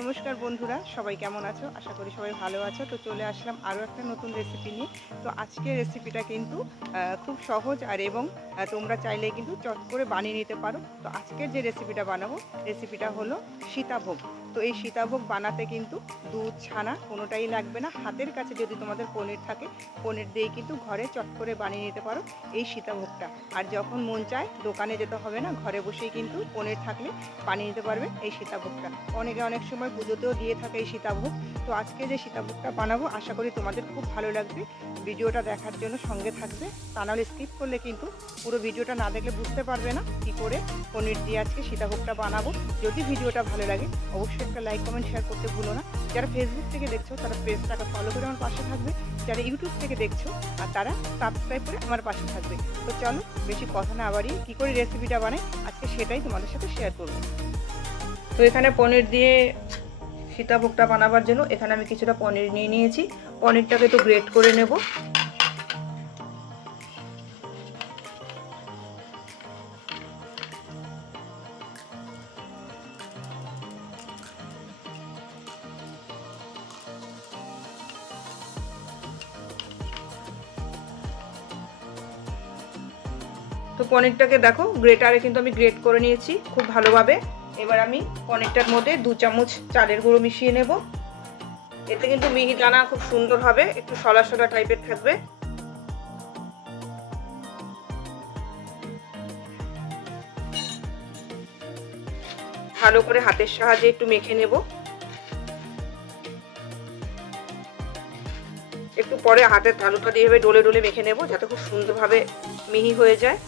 নমস্কার বন্ধুরা, সবাই কেমন আছো? আশা করি সবাই ভালো আছো। তো চলে আসলাম আরও একটা নতুন রেসিপি নিয়ে। তো আজকের রেসিপিটা কিন্তু খুব সহজ এবং তোমরা চাইলে কিন্তু চট করে বানিয়ে নিতে পারো। তো আজকের যে রেসিপিটা বানাবো, রেসিপিটা হলো সীতাভোগ। তো এই সীতাভোগ বানাতে কিন্তু দুধ, ছানা কোনোটাই লাগবে না। হাতের কাছে যদি তোমাদের পনির থাকে, পনির দিয়ে কিন্তু ঘরে চট করে বানিয়ে নিতে পারো এই সীতাভোগটা। আর যখন মন চায় দোকানে যেতে হবে না, ঘরে বসেই কিন্তু পনির থাকলে বানিয়ে নিতে পারবে এই সীতাভোগটা। অনেক সময় পুজোতেও দিয়ে থাকে এই সীতাভোগ। তো আজকে যে সীতাভোগটা বানাবো, আশা করি তোমাদের খুব ভালো লাগবে। ভিডিওটা দেখার জন্য সঙ্গে থাকবে, তা নাহলে স্কিপ করলে কিন্তু পুরো ভিডিওটা না দেখলে বুঝতে পারবে না কী করে পনির দিয়ে আজকে সীতাভোগটা বানাবো। যদি ভিডিওটা ভালো লাগে অবশ্যই একটা লাইক, কমেন্ট, শেয়ার করতে ভুলো না। যারা ফেসবুক থেকে দেখছো তারা পেজটাকে ফলো করে আমার পাশে থাকবে, যারা ইউটিউব থেকে দেখছো আর তারা সাবস্ক্রাইব করে আমার পাশে থাকবে। তো চলো বেশি কথা না বাড়িয়ে কী করে রেসিপিটা বানাই আজকে সেটাই তোমাদের সাথে শেয়ার করবো। তো এখানে পনির দিয়ে সীতাভোগটা বানাবার জন্য এখানে আমি কিছুটা পনির নিয়ে নিয়েছি। পনিরটাকে একটু গ্রেট করে নেব। তো পনিরটাকে দেখো গ্রেটারে কিন্তু আমি গ্রেট করে নিয়েছি খুব ভালোভাবে। এবার আমি পনিরটার মধ্যে 2 চামচ চালের গুঁড়ো মিশিয়ে নেব। এতে কিন্তু মিহিদানা খুব সুন্দর হবে, একটু সলা সলা টাইপের থাকবে। ভালো করে হাতের সাহায্যে একটু মেখে নেব। একটু পরে হাতের তালুটা দিয়ে ডলে ডলে মেখে নেব, যাতে খুব সুন্দরভাবে মিহি হয়ে যায়।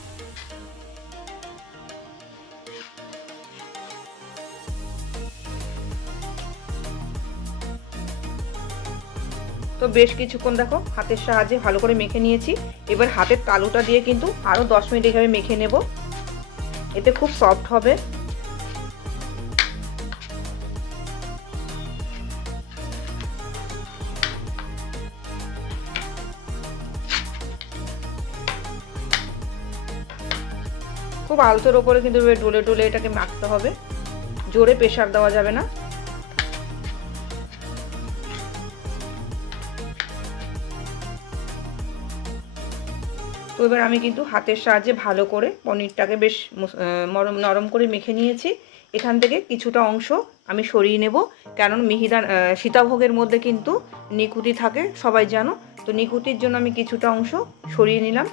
তো বেশ কিছুক্ষণ দেখো হাতের সাহায্যে ভালো করে মেখে নিয়েছি। এবার হাতের তালুটা দিয়ে কিন্তু আরও 10 মিনিট এইভাবে মেখে নেব, এতে খুব সফট হবে। খুব আলতোর ওপরে কিন্তু ডলে ডলে এটাকে মাখতে হবে, জোরে প্রেসার দেওয়া যাবে না। তো এবার আমি কিন্তু হাতের সাহায্যে ভালো করে পনিরটাকে বেশ নরম করে মেখে নিয়েছি। এখান থেকে কিছুটা অংশ আমি সরিয়ে নেব, কারণ সীতাভোগের মধ্যে কিন্তু নিকুতি থাকে, সবাই জানো। তো নিকুতির জন্য আমি কিছুটা অংশ সরিয়ে নিলাম।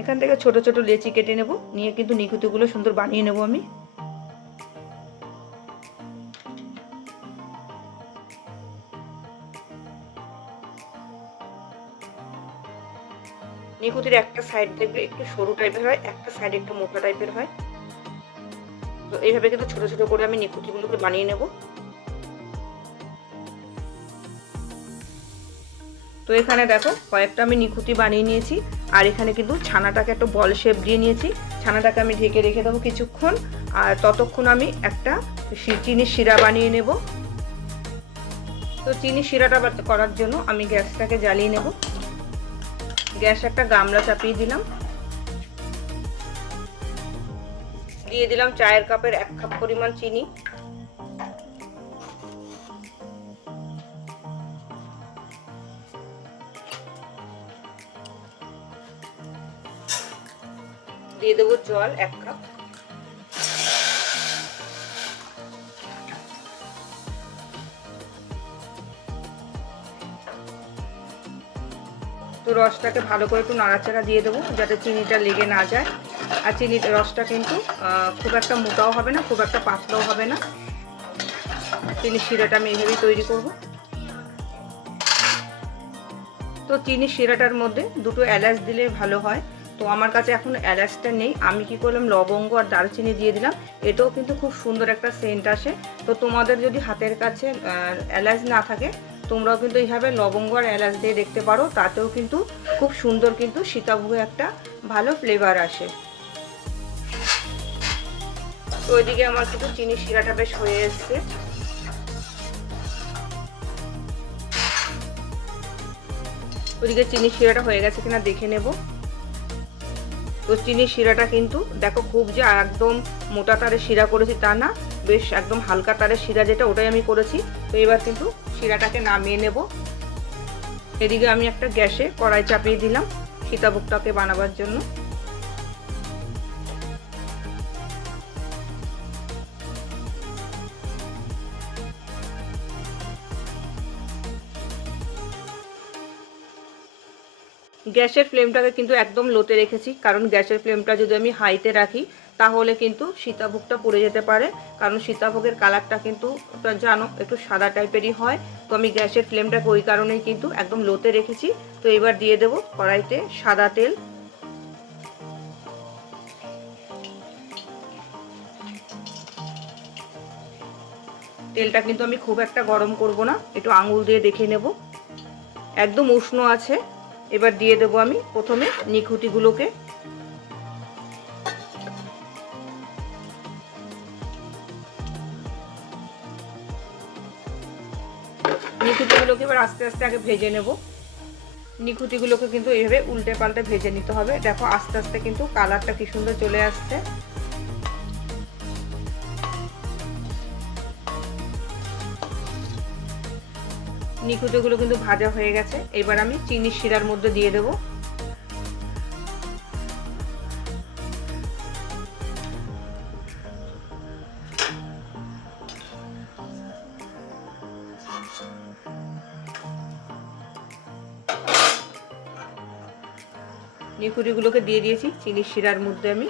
এখান থেকে ছোট ছোট লেচি কেটে নেব, নিয়ে কিন্তু নিকুতিগুলো সুন্দর বানিয়ে নেব আমি। নিকুতির একটা সাইড দেখবে একটু সরু টাইপের হয়, একটা সাইড একটু মোটা টাইপের হয়। তো এইভাবে কিন্তু ছোট ছোট করে আমি নিকুতিগুলোকে বানিয়ে নেব। তো এখানে দেখো কয়েকটা আমি নিকুতি বানিয়ে নিয়েছি। আর এখানে কিন্তু ছানাটাকে একটা বল শেপ দিয়ে নিয়েছি। ছানাটাকে আমি ঢেকে রেখে দেবো কিছুক্ষণ, আর ততক্ষণ আমি একটা চিনির শিরা বানিয়ে নেব। তো চিনির শিরাটা করার জন্য আমি গ্যাসটাকে জ্বালিয়ে নেব। গ্যাস একটা গামলা চাপিয়ে দিলাম, দিয়ে দিলাম চায়ের কাপের 1 কাপ পরিমাণ চিনি। দিয়ে দেবো জল 1 কাপ। তো রসটাকে ভালো করে একটু নাড়াচাড়া দিয়ে দেবো, যাতে চিনিটা লেগে না যায়। আর চিনির রসটা কিন্তু খুব একটা মোটাও হবে না, খুব একটা পাতলাও হবে না। চিনির শিরাটা আমি এইভাবেই তৈরি করব। তো চিনির শিরাটার মধ্যে 2টো এলাচ দিলে ভালো হয়। তো আমার কাছে এখন এলাচটা নেই, আমি কি করলাম লবঙ্গ আর দারচিনি দিয়ে দিলাম। এটাও কিন্তু খুব সুন্দর একটা সেন্ট আসে। তো তোমাদের যদি হাতের কাছে এলাচ না থাকে, তোমরাও কিন্তু এইভাবে লবঙ্গ আর এলাচ দিয়ে দেখতে পারো, তাতেও কিন্তু খুব সুন্দর কিন্তু সীতাভোগে একটা ভালো ফ্লেভার আসে। তো ওইদিকে আমার কিন্তু চিনির শিরাটা বেশ হয়ে এসছে। ওইদিকে চিনি শিরাটা হয়ে গেছে কিনা দেখে নেব। তো চিনির শিরাটা কিন্তু দেখো খুব যে একদম মোটা তারের শিরা করেছি তা না, বেশ একদম হালকা তারের শিরা যেটা ওটাই আমি করেছি। তো এবার কিন্তু শিরাটাকে নামিয়ে নেব। এদিকে আমি একটা গ্যাসে কড়াই চাপিয়ে দিলাম সীতাভোগটাকে বানাবার জন্য। গ্যাসের ফ্লেমটাকে কিন্তু একদম লোতে রেখেছি, কারণ গ্যাসের ফ্লেমটা যদি আমি হাইতে রাখি তাহলে কিন্তু সীতাভোগটা পুড়ে যেতে পারে, কারণ সীতাভোগের কালারটা কিন্তু জানো একটু সাদা টাইপেরই হয়। তো আমি গ্যাসের ফ্লেমটাকে ওই কারণেই কিন্তু একদম লোতে রেখেছি। তো এবার দিয়ে দেব কড়াইতে সাদা তেল। তেলটা কিন্তু আমি খুব একটা গরম করব না, একটু আঙুল দিয়ে দেখে নেব, একদম উষ্ণ আছে। এবার দিয়ে দেবো আমি প্রথমে নিখুঁতিগুলোকে। নিখুঁতিগুলোকে এবার আস্তে আস্তে আগে ভেজে নেব। নিখুঁতিগুলোকে কিন্তু এইভাবে উল্টে পাল্টে ভেজে নিতে হবে। দেখো আস্তে আস্তে কিন্তু কালারটা কি সুন্দর চলে আসছে। নিখুঁতিগুলো কিন্তু ভাজা হয়ে গেছে। এবার আমি চিনির শিরার মধ্যে দিয়ে দেব। নিখুঁতিগুলোকে দিয়ে দিয়েছি চিনির শিরার মধ্যে আমি।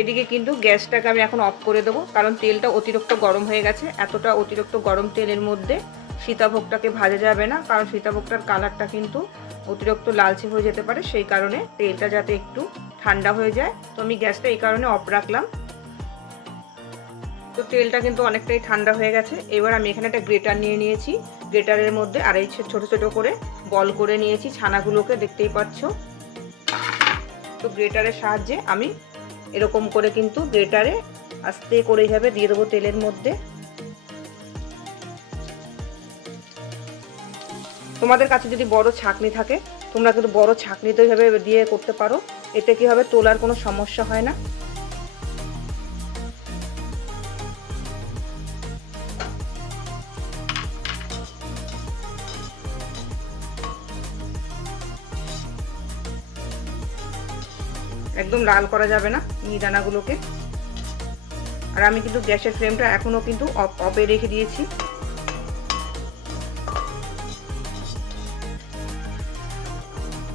এদিকে কিন্তু গ্যাসটাকে আমি এখন অফ করে দেবো, কারণ তেলটা অতিরিক্ত গরম হয়ে গেছে। এতটা অতিরিক্ত গরম তেলের মধ্যে সীতাভোগটাকে ভাজা যাবে না, কারণ সীতাভোগটার কালারটা কিন্তু অতিরিক্ত লালচে হয়ে যেতে পারে। সেই কারণে তেলটা যাতে একটু ঠান্ডা হয়ে যায়, তো আমি গ্যাসটা এই কারণে অফ রাখলাম। তো তেলটা কিন্তু অনেকটাই ঠান্ডা হয়ে গেছে। এবার আমি এখানে একটা গ্রেটার নিয়ে নিয়েছি। গ্রেটারের মধ্যে আড়াই ছোট ছোট করে বল করে নিয়েছি ছানাগুলোকে, দেখতেই পাচ্ছ। তো গ্রেটারের সাহায্যে আমি এরকম করে কিন্তু গ্রেটারে আস্তে করে এইভাবে দিয়ে দেবো তেলের মধ্যে। তোমাদের কাছে যদি বড় ছাঁকনি থাকে তোমরা কিন্তু বড় ছাঁকনিতে এইভাবে দিয়ে করতে পারো, এতে কি হবে তোলার কোনো সমস্যা হয় না। একদম লাল করা যাবে না মিহিদানাগুলোকে। আর আমি কিন্তু গ্যাসের ফ্লেমটা এখনো কিন্তু অফে রেখে দিয়েছি।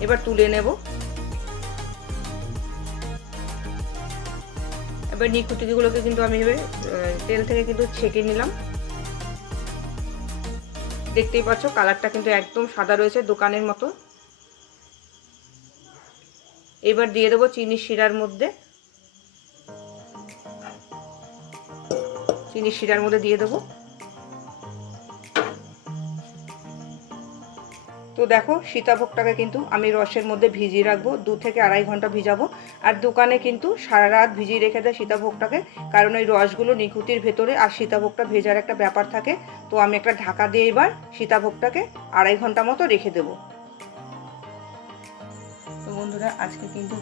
এবার তুলে নেব। এবার নিখুঁতিগুলোকে কিন্তু আমি এভাবে তেল থেকে কিন্তু ছেঁকে নিলাম। দেখতেই পাচ্ছ কালারটা কিন্তু একদম সাদা রয়েছে দোকানের মতো। এবার দিয়ে দেবো চিনির শিরার মধ্যে। চিনির শিরার মধ্যে দিয়ে দেবো। তো দেখো সীতাভোগটাকে কিন্তু আমি রসের মধ্যে ভিজিয়ে রাখবো, 2 থেকে আড়াই ঘন্টা ভিজাবো। আর দোকানে কিন্তু সারা রাত ভিজিয়ে রেখে দেয় সীতাভোগটাকে, কারণ ওই রসগুলো নিখুঁতির ভেতরে আর সীতাভোগটা ভেজার একটা ব্যাপার থাকে। তো আমি একটা ঢাকা দিয়ে এবার সীতাভোগটাকে আড়াই ঘন্টা মতো রেখে দেবো। তো বন্ধুরা আজকে কিন্তু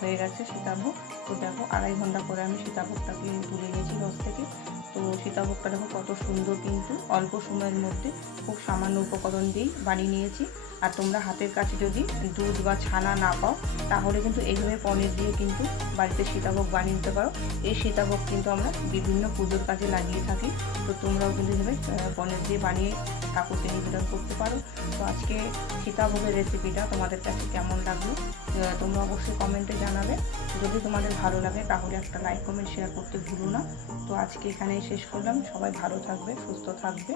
হয়ে গেছে সীতাভোগ। তো দেখো আড়াই ঘন্টা পরে আমি সীতাভোগটাকে তুলে নিয়েছি রস থেকে। তো সীতাভোগটা দেখো কত সুন্দর, কিন্তু অল্প সময়ের মধ্যে খুব সামান্য উপকরণ দিয়েই বানিয়ে নিয়েছি। আর তোমরা হাতের কাছে যদি দুধ বা ছানা না পাও তাহলে কিন্তু এইভাবে পনির দিয়ে কিন্তু বাড়িতে সীতাভোগ বানিয়ে নিতে পারো। এই সীতাভোগ কিন্তু আমরা বিভিন্ন পুজোর কাজে লাগিয়ে থাকি। তো তোমরাও কিন্তু এইভাবে পনির দিয়ে বানিয়ে ঠাকুরকে নিবেদন করতে পারো। তো আজকে সীতাভোগের রেসিপিটা তোমাদের কাছে কেমন লাগলো তোমরা অবশ্যই কমেন্টে জানাবে। যদি তোমাদের ভালো লাগে তাহলে একটা লাইক কমেন্ট শেয়ার করতে ভুলো না। তো আজকে এখানেই শেষ করলাম। সবাই ভালো থাকবে, সুস্থ থাকবে।